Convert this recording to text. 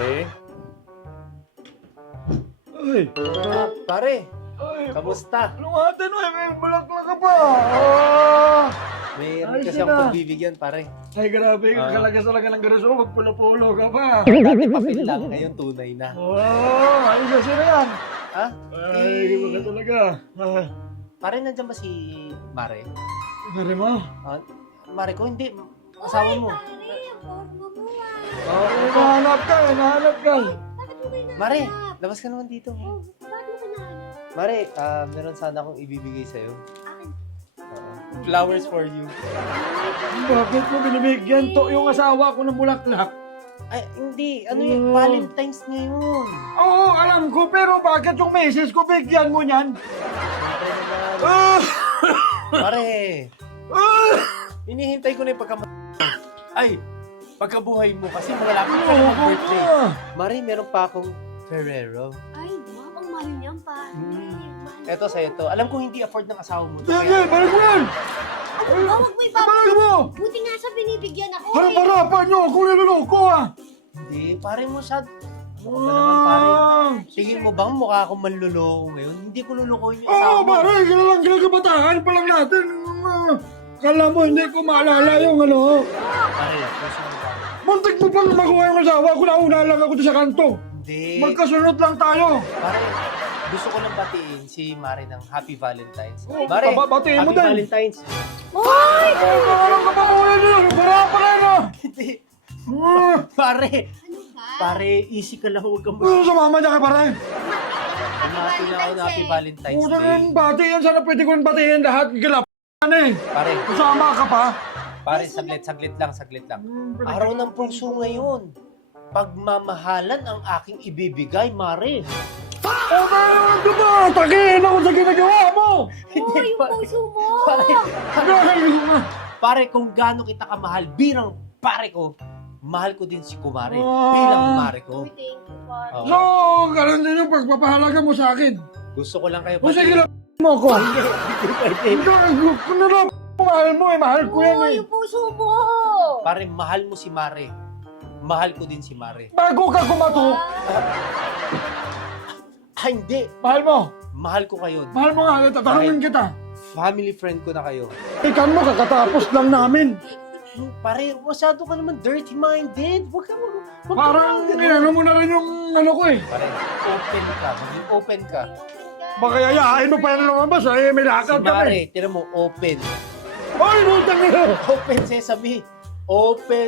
Okay. Ay! Pare, Ay! kamusta? Ano ate no? May bulaklak ka pa! Ah! Mayroon Ayos kasi na. akong pagbibigyan, pare. Ay, grabe. Ah. Kalagas talaga ng garas mo. Magpulo-pulo ka pa. Dati papel lang, ngayon tunay na. Wow! Ayos na sila yan. Ha? Ay, iba ka talaga. Ah. Pare, nandiyan ba si Mare? Pare mo? Ah, Mare ko, hindi. Asawa mo. Pare, ang porno mo Oh, nahanap ka, nahanap ka. Bakit mo kayo Mare, nahanap? labas ka naman dito. Oh, bakit mo ka nahanap? Mare, meron sana akong ibibigay sa'yo. Akin. Flowers for you. Bakit mo binibigyan to yung asawa ko ng bulaklak? Ay, hindi. Ano yun? Valentine's ngayon. Oo, alam ko, pero bakit yung meses ko bigyan mo niyan? Siyempre naman. Ah! Mare, Ah! hinihintay ko na yung pagkabuhay mo kasi malapit pa naman Oo, birthday. ah. Mare, meron pa akong Ferrero. Ay, wow, ang mahal niyan, pare. Mahal. Eto sa'yo to. Alam ko hindi afford ng asawa mo. to, Sige, kaya- balik mo yan! Ano ba? Huwag mo Balik ibabalik. mo! Buti nga sa binibigyan ako. Harap-harapan niyo ako niloloko ah! Hindi, pare mo siya. Ano ka ba naman, pare? Ah! Tingin mo bang mukha akong manluloko ngayon? Hindi ko lulukoyin yung Oo, asawa mo. pare, kailangan kinakabataan pa lang natin. Kala mo, hindi ko maalala yung ano. Pare, puso mo pare. Muntik mo pang makuha yung asawa ko, nauna lang ako doon sa kanto. Hindi. Magkasunod lang tayo. Pare, gusto ko lang batiin si Mare ng Happy Valentine's. Oh, Mare, batiin mo Happy din. Valentine's. Hoy! Alam ka pa mo yun, bara pa rin ah. Hindi. Ah, Pare, Ano ba? pare, easy ka lang. Huwag kang Sumama niya kay pare. Bumati na ako ng Happy Valentine's Puta Day. ng batiin, sana pwede ko batiin lahat. Galap eh. Pare, Kasama ka pa. pare, saglit lang. Araw ng puso ngayon. Pagmamahalan ang aking ibibigay, Mare. Okay naman ka ba? Tagiin ako sa ginagawa mo. Hoy, yung puso mo! Pare, kung gaano kita kamahal bilang pare ko, mahal ko din si Kumare Ah. bilang mare ko. Uy, thank you, pare. Oo. So, ganun din yung pagpapahalaga mo sa akin. Gusto ko lang kayo Kung sige lang mo ko. Kung na lang mahal mo eh, mahal ko yan Hoy, eh. yung puso mo! Pare, mahal mo si Mare. Mahal ko din si Mare. Bago ka kumato, Hindi. mahal mo. Mahal ko kayo. Mahal mo nga, tatanungin kita. Family friend ko na kayo. Ikan mo, kakatapos lang namin. Pare, masyado ka naman dirty-minded. Huwag ka Parang ganun. inano mo na rin yung ano ko eh. Pare, open ka. Maging open ka. Baka yayain mo pa yan lumabas eh, may Si lakad ka Mare, eh. tira mo, open. Ay, butang nila. Open sesame. Open